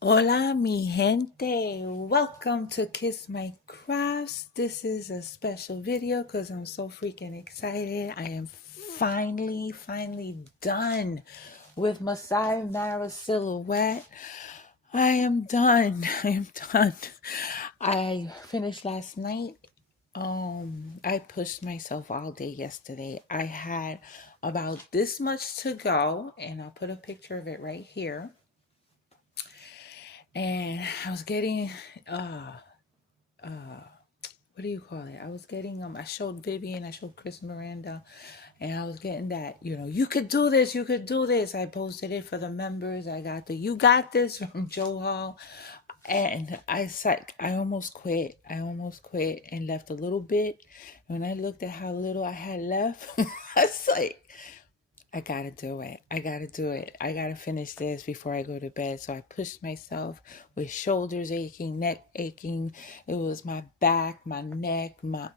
Hola, mi gente. Welcome to Kiss My Crafts. This is a special video because I'm so freaking excited. I am finally done with Masai Mara silhouette. I am done. I am done. I finished last night. I pushed myself all day yesterday. I had about this much to go, and I'll put a picture of it right here. And I was getting uh uh what do you call it? I was getting I showed Vivian, I showed Chris Miranda, and I was getting that, you could do this, you could do this. I posted it for the members. I got the you got this from Joe Hall. And I almost quit. I almost quit and left a little bit. When I looked at how little I had left, I was like, I gotta do it. I gotta do it. I gotta finish this before I go to bed. So I pushed myself with shoulders aching, neck aching. It was my back, my neck, my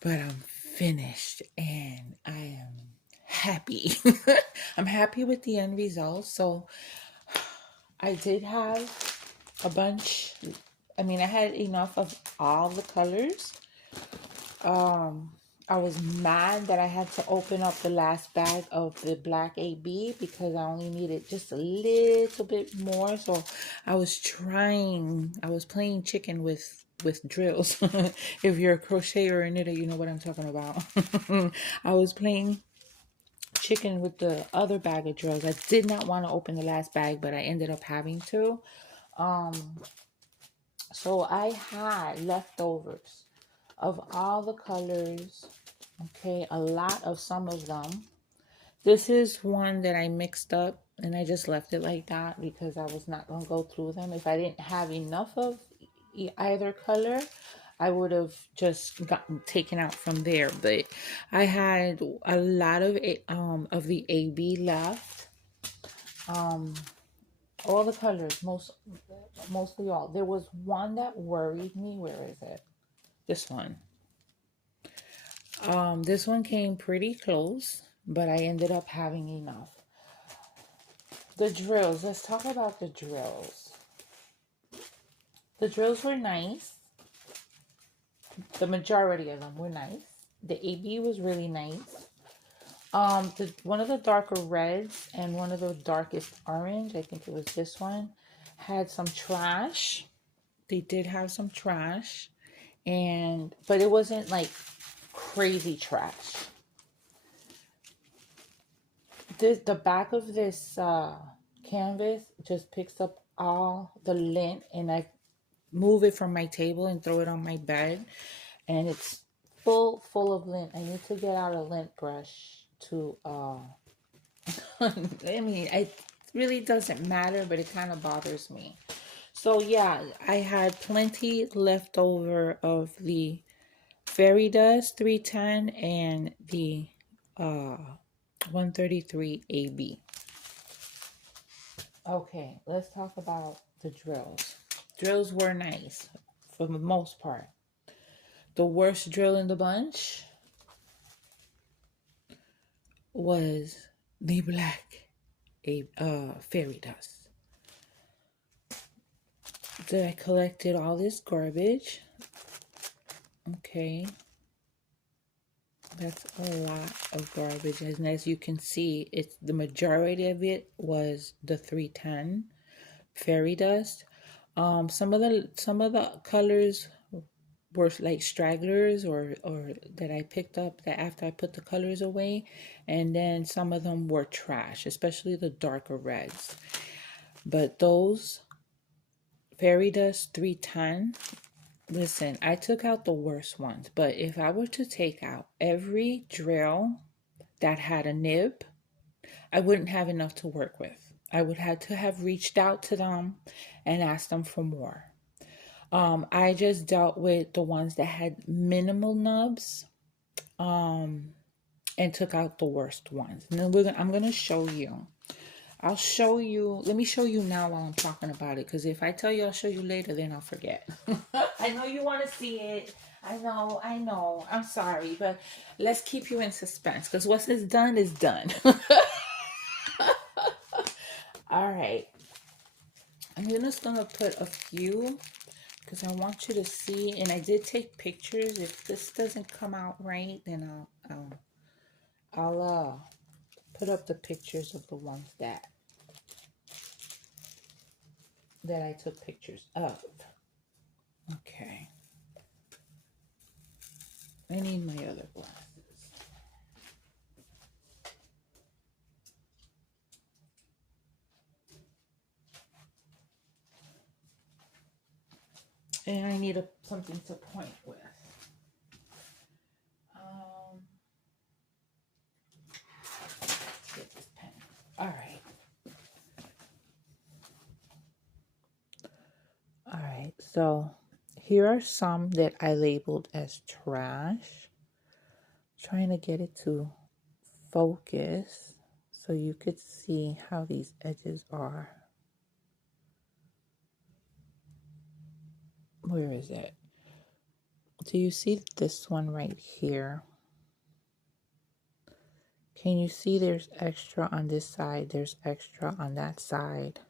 But I'm finished and I am happy. I'm happy with the end result. So I did have a bunch. I mean, I had enough of all the colors. Um, I was mad that I had to open up the last bag of the black AB because I only needed just a little bit more. So I was playing chicken with drills. If you're a crocheter or a knitter, you know what I'm talking about. I was playing chicken with the other bag of drills. I did not want to open the last bag, but I ended up having to. Um, so I had leftovers of all the colors. Okay, a lot of some of them. This is one that I mixed up and I just left it like that because I was not going to go through them. If I didn't have enough of either color, I would have just gotten taken out from there. But I had a lot of the AB left. Um, all the colors, mostly all. There was one that worried me. Where is it? This one. This one came pretty close, but I ended up having enough. The drills. Let's talk about the drills. The drills were nice. The majority of them were nice. The AB was really nice. One of the darker reds and one of the darkest orange, I think it was this one, had some trash. They did have some trash, but it wasn't like crazy trash. The back of this canvas just picks up all the lint, and I move it from my table and throw it on my bed, and it's full of lint. I need to get out a lint brush to I mean, it really doesn't matter, but it kind of bothers me. So yeah, I had plenty left over of the fairy dust 310 and the uh 133 AB. Okay, let's talk about the drills. Drills were nice for the most part. The worst drill in the bunch was the black fairy dust. That I collected all this garbage. Okay, that's a lot of garbage, and as you can see, it's the majority of it was the 310 fairy dust. Some of the colors were like stragglers or that I picked up that after I put the colors away, and then some of them were trash, especially the darker reds. But those fairy dust 310, listen, I took out the worst ones, but if I were to take out every drill that had a nib, I wouldn't have enough to work with. I would have to have reached out to them and asked them for more. I just dealt with the ones that had minimal nubs, and took out the worst ones. And then I'm gonna show you. I'll show you. Let me show you now while I'm talking about it. Because if I tell you I'll show you later, then I'll forget. I know you want to see it. I know, I know. I'm sorry, but let's keep you in suspense. Because what's is done is done. All right. I'm just going to put a few because I want you to see. And I did take pictures. If this doesn't come out right, then I'll put up the pictures of the ones that I took pictures of. Okay. I need my other glasses. And I need something to point with. Let's get this pen. All right. All right. So here are some that I labeled as trash. Trying to get it to focus so you could see how these edges are. Where is it? Do you see this one right here? Can you see there's extra on this side? There's extra on that side.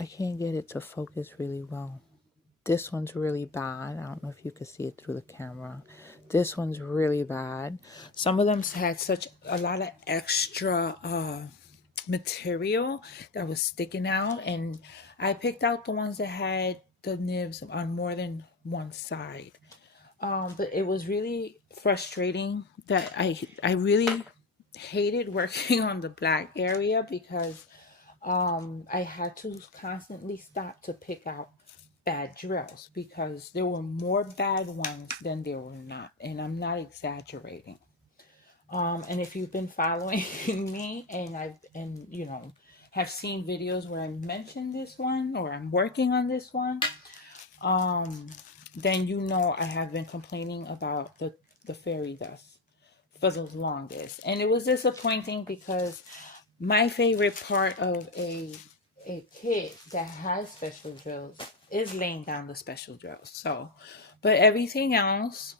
I can't get it to focus really well. This one's really bad. I don't know if you can see it through the camera. This one's really bad. Some of them had such a lot of extra material that was sticking out, and I picked out the ones that had the nibs on more than one side. But it was really frustrating that I really hated working on the black area because I had to constantly stop to pick out bad drills because there were more bad ones than there were not, and I'm not exaggerating. And if you've been following me and you know have seen videos where I mentioned this one or I'm working on this one, um, then you know I have been complaining about the fairy dust for the longest, and it was disappointing because my favorite part of a kit that has special drills is laying down the special drills. So, but everything else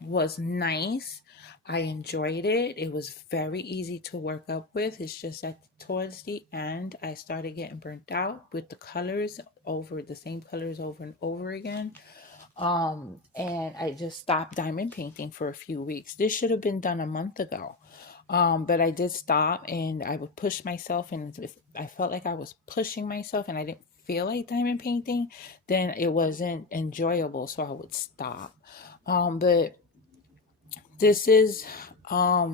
was nice. I enjoyed it. It was very easy to work up with. It's just that towards the end, I started getting burnt out with the colors over the same colors over and over again. And I just stopped diamond painting for a few weeks. This should have been done a month ago. But I did stop and I would push myself, and if I felt like I was pushing myself and I didn't feel like diamond painting, then it wasn't enjoyable, so I would stop. But this is a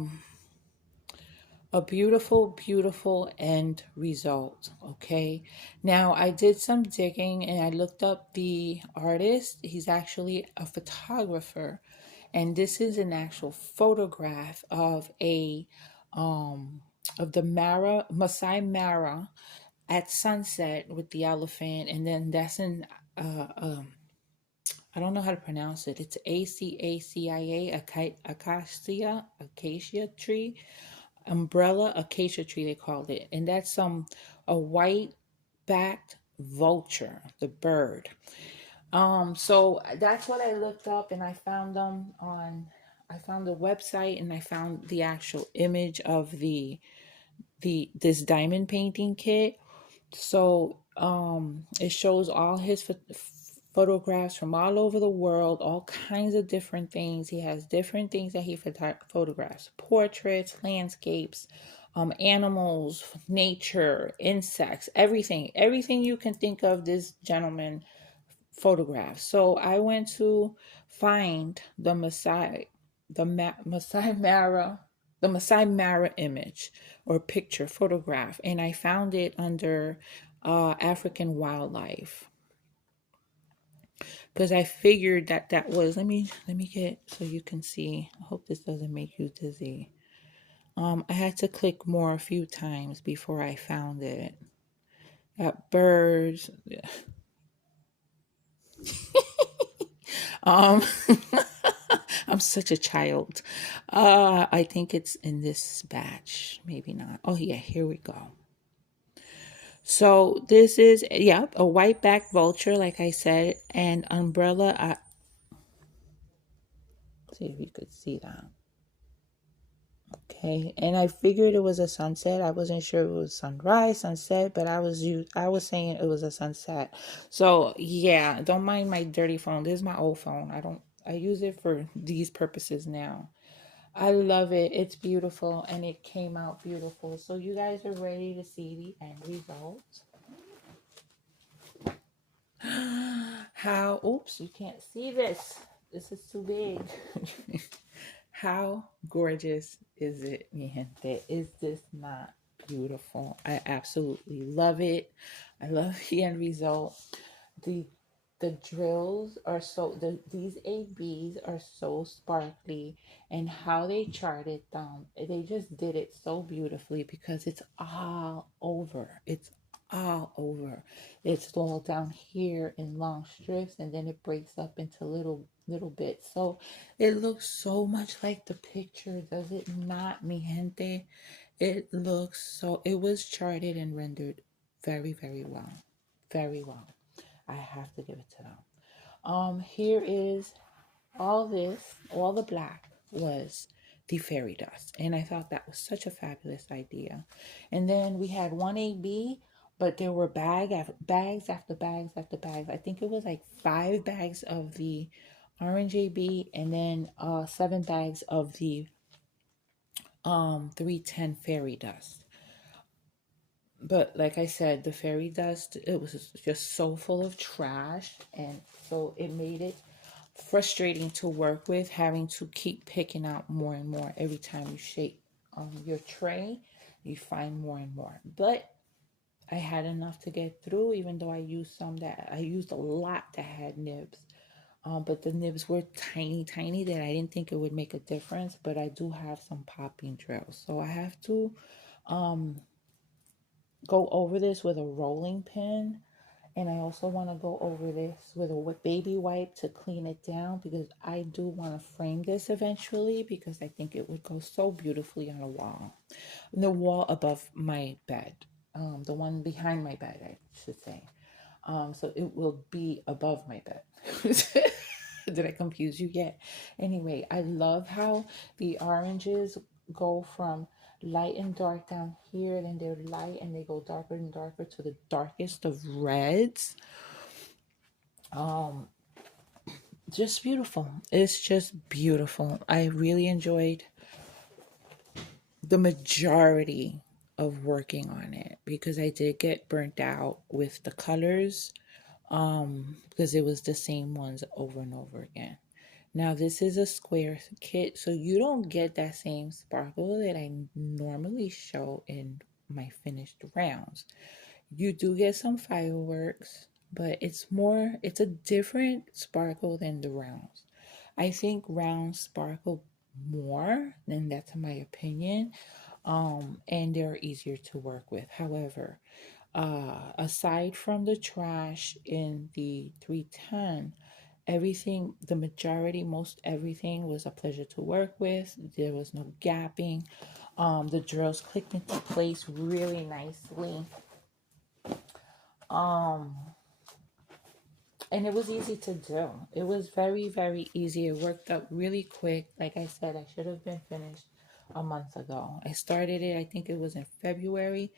beautiful, beautiful end result. Okay. Now I did some digging and I looked up the artist. He's actually a photographer, and this is an actual photograph of the Masai Mara at sunset with the elephant, and then that's in uh, um, I don't know how to pronounce it. It's acacia tree, umbrella acacia tree they called it, and that's a white backed vulture, the bird. So that's what I looked up, and I found the website, and I found the actual image of this diamond painting kit. So it shows all his photographs from all over the world, all kinds of different things. He has different things that he photographs: portraits, landscapes, animals, nature, insects, everything you can think of. This gentleman photographs. So I went to find Masai Mara, the Masai Mara image or picture photograph, and I found it under African wildlife because I figured that was. Let me get so you can see. I hope this doesn't make you dizzy. I had to click more a few times before I found it. Got birds. Um, I'm such a child. I think it's in this batch. Maybe not. Oh, yeah, here we go. So this is, yeah, a white back vulture, like I said, and umbrella. See if you could see that. Okay, and I figured it was a sunset. I wasn't sure it was sunrise, sunset, but I was saying it was a sunset. So yeah, don't mind my dirty phone. This is my old phone. I use it for these purposes now. I love it. It's beautiful and it came out beautiful. So you guys are ready to see the end result. How, oops, you can't see this. This is too big. How gorgeous is it, mi gente? Is this not beautiful? I absolutely love it. I love the end result. The the drills are these ABs are so sparkly, and how they charted them, they just did it so beautifully because it's all over. It's all over. It's all down here in long strips, and then it breaks up into little bits. So it looks so much like the picture, does it not, mi gente? It was charted and rendered very, very well. Very well. I have to give it to them. Here is all the black was the fairy dust. And I thought that was such a fabulous idea. And then we had one AB, but there were bags after bags after bags. I think it was like 5 bags of the orange AB, and then 7 bags of the 310 fairy dust. But like I said, the fairy dust, it was just so full of trash, and so it made it frustrating to work with, having to keep picking out more and more every time you shake your tray. You find more and more, but I had enough to get through, even though I used a lot that had nibs. But the nibs were tiny, tiny, that I didn't think it would make a difference. But I do have some popping drills, so I have to um, go over this with a rolling pin. And I also want to go over this with a baby wipe to clean it down, because I do want to frame this eventually, because I think it would go so beautifully on a wall. The wall above my bed. The one behind my bed, I should say. So it will be above my bed. Did I confuse you yet? Anyway, I love how the oranges go from light and dark down here, then they're light and they go darker and darker to the darkest of reds. Um, just beautiful. It's just beautiful. I really enjoyed the majority of working on it, because I did get burnt out with the colors, because it was the same ones over and over again. Now this is a square kit, so you don't get that same sparkle that I normally show in my finished rounds. You do get some fireworks, but it's a different sparkle than the rounds. I think rounds sparkle more, and that's my opinion. And they're easier to work with. However, aside from the trash in the 310, everything, the majority, most everything was a pleasure to work with. There was no gapping. The drills clicked into place really nicely. Um, and it was easy to do. It was very, very easy. It worked out really quick. Like I said, I should have been finished a month ago. I started it, I think it was in February,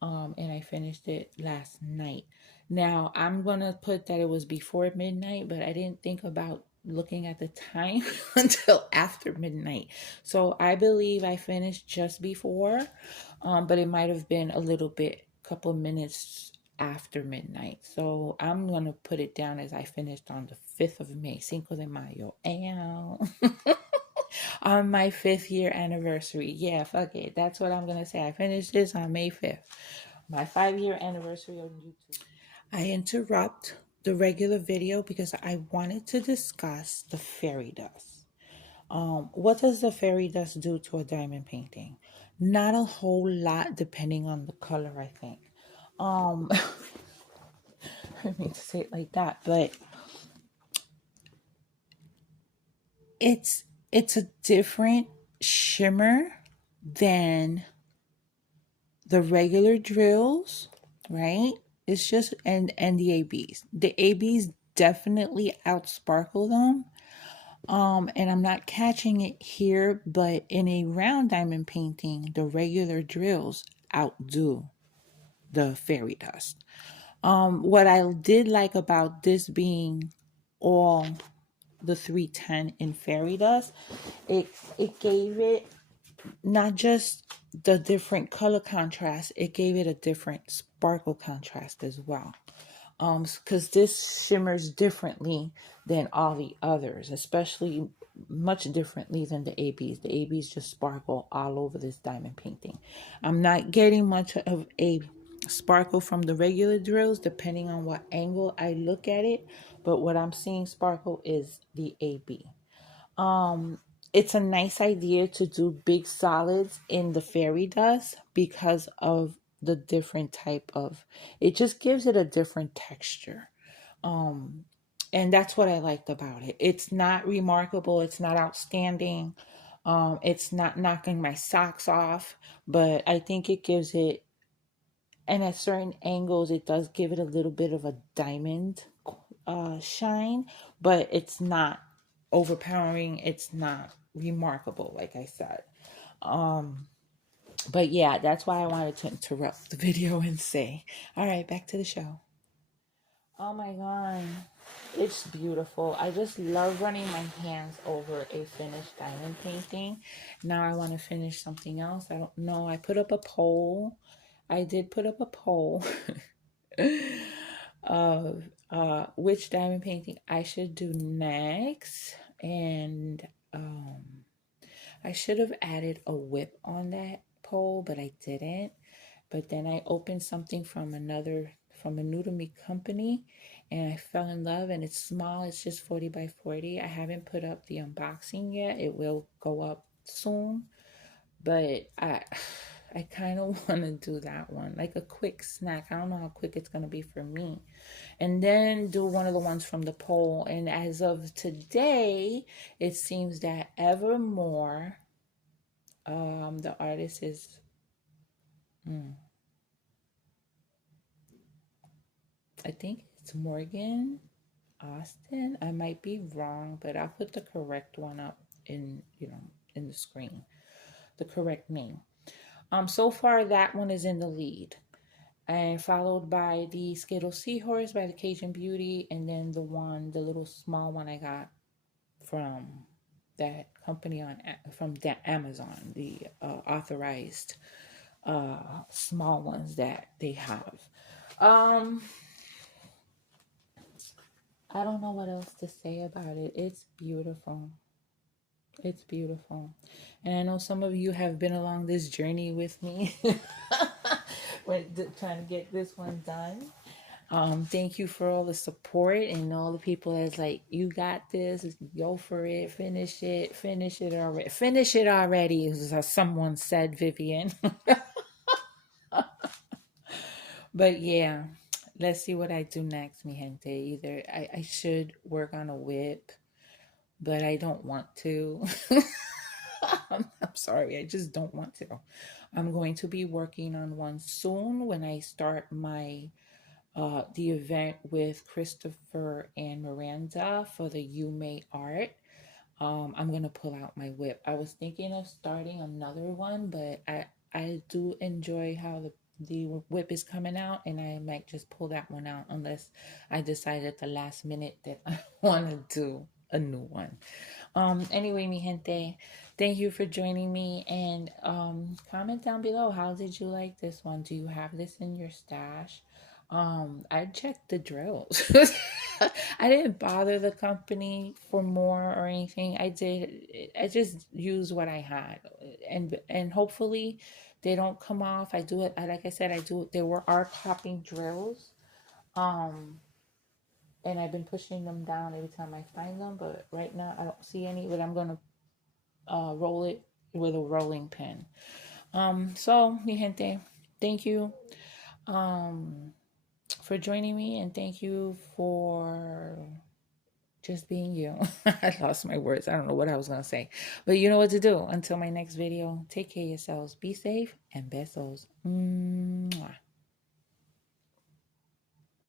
and I finished it last night. Now, I'm going to put that it was before midnight, but I didn't think about looking at the time until after midnight. So I believe I finished just before, but it might have been a little bit, couple minutes after midnight. So I'm going to put it down as I finished on the 5th of May, Cinco de Mayo. Ow. On my 5th year anniversary. Yeah, fuck it. That's what I'm going to say. I finished this on May 5th. My 5-year anniversary on YouTube. I interrupt the regular video because I wanted to discuss the fairy dust. What does the fairy dust do to a diamond painting? Not a whole lot, depending on the color, I think. I mean to say it like that, but it's it's a different shimmer than the regular drills, right? It's just and the ABs. The ABs definitely outsparkle them. And I'm not catching it here, but in a round diamond painting, the regular drills outdo the fairy dust. What I did like about this being all the 310 in fairy dust, it gave it not just the different color contrast, it gave it a different sparkle contrast as well. Because this shimmers differently than all the others, especially much differently than the ABs. The ABs just sparkle all over this diamond painting. I'm not getting much of a sparkle from the regular drills, depending on what angle I look at it. But what I'm seeing sparkle is the AB. Um, it's a nice idea to do big solids in the fairy dust because of the different type of, it just gives it a different texture. Um, and that's what I liked about it. It's not remarkable, it's not outstanding. It's not knocking my socks off, but I think it gives it, and at certain angles it does give it a little bit of a diamond shine, but it's not overpowering, it's not remarkable, like I said. But yeah, that's why I wanted to interrupt the video and say, all right, back to the show. Oh my god, it's beautiful. I just love running my hands over a finished diamond painting. Now I want to finish something else. I don't know, I put up a poll. I did put up a poll of which diamond painting I should do next. And I should have added a whip on that poll, but I didn't. But then I opened something from from a new to me company, and I fell in love, and it's small. It's just 40 by 40. I haven't put up the unboxing yet. It will go up soon, but I kind of want to do that one, like a quick snack. I don't know how quick it's going to be for me. And then do one of the ones from the poll. And as of today, it seems that Evermore, the artist is, I think it's Morgan Austin. I might be wrong, but I'll put the correct one up in, in the screen, the correct name. So far that one is in the lead, and followed by the Skittle Seahorse by the Cajun Beauty, and then the little small one I got from that company from Amazon, the authorized small ones that they have. Um, I don't know what else to say about it. It's beautiful. It's beautiful. And I know some of you have been along this journey with me trying to get this one done. Thank you for all the support and all the people that's like, you got this, go for it, finish it already, as someone said, Vivian. But yeah, let's see what I do next, mi gente. Either I should work on a whip, but I don't want to. I'm sorry, I just don't want to. I'm going to be working on one soon when I start my the event with Christopher and Miranda for the You May Art. I'm gonna pull out my whip. I was thinking of starting another one, but I do enjoy how the whip is coming out, and I might just pull that one out unless I decide at the last minute that I want to do a new one. Anyway, mi gente, thank you for joining me, and comment down below, how did you like this one? Do you have this in your stash? I checked the drills. I didn't bother the company for more or anything. I just used what I had, and hopefully they don't come off. I do it, like I said, I do. There are popping drills. Um, and I've been pushing them down every time I find them, but right now I don't see any, but I'm gonna roll it with a rolling pin. So mi gente, thank you for joining me, and thank you for Just being you. I lost my words. I don't know what I was going to say. But you know what to do. Until my next video, take care of yourselves. Be safe and besos. Mwah.